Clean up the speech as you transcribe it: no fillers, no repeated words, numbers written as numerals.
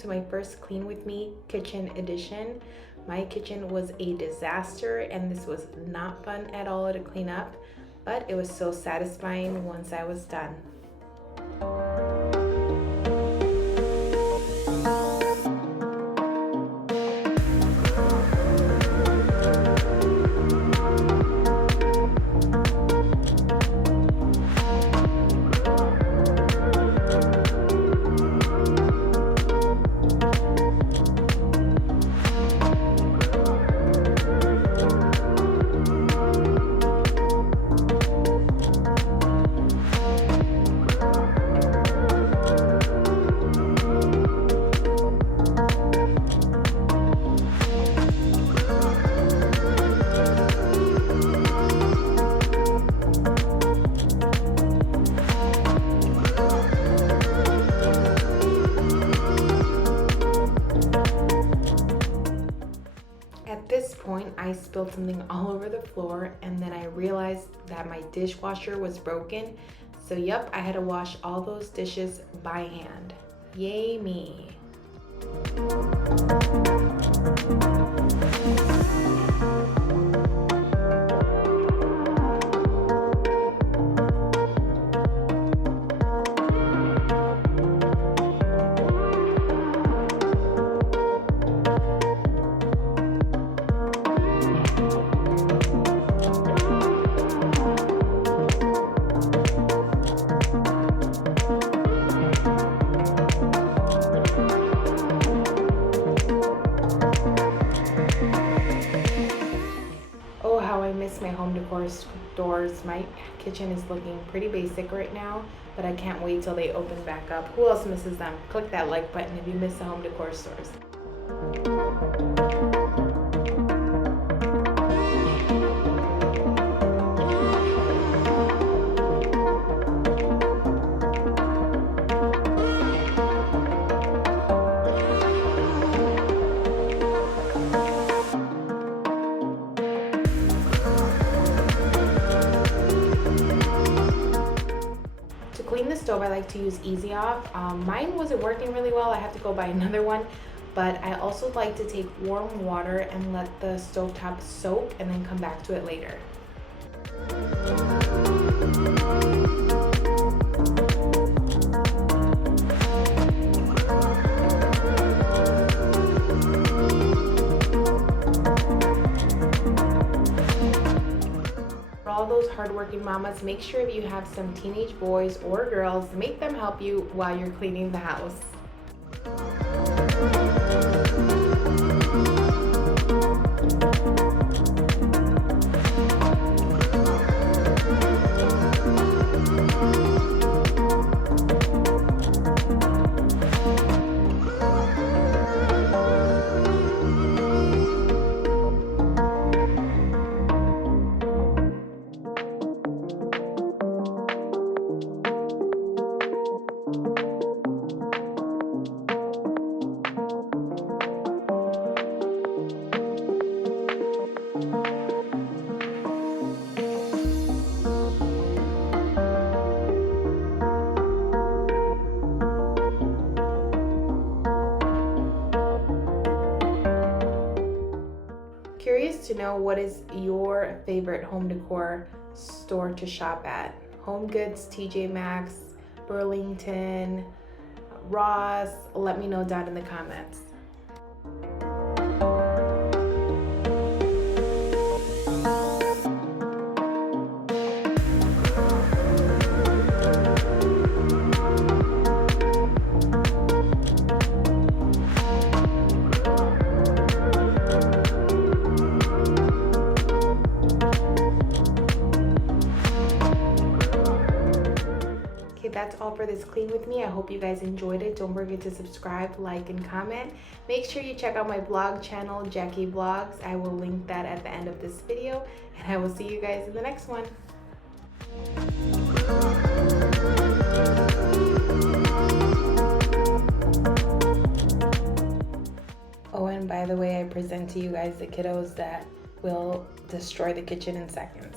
to my first Clean With Me kitchen edition. My kitchen was a disaster and this was not fun at all to clean up, but it was so satisfying once I was done. At this point, I spilled something all over the floor and then I realized that my dishwasher was broken. So yep, I had to wash all those dishes by hand. Yay me. Oh, how I miss my home decor stores. My kitchen is looking pretty basic right now, but I can't wait till they open back up. Who else misses them? Click that like button if you miss the home decor stores. To clean the stove, I like to use Easy Off. Mine wasn't working really well. I have to go buy another one. But I also like to take warm water and let the stovetop soak and then come back to it later. For all those hardworking mamas, make sure if you have some teenage boys or girls, make them help you while you're cleaning the house. Curious to know, what is your favorite home decor store to shop at? Home Goods, TJ Maxx, Burlington, Ross? Let me know down in the comments. That's all for this Clean With Me. I hope you guys enjoyed it. Don't forget to subscribe, like, and comment. Make sure you check out my blog channel, Jackie Vlogs. I will link that at the end of this video, and I will see you guys in the next one. Oh, and by the way, I present to you guys the kiddos that will destroy the kitchen in seconds.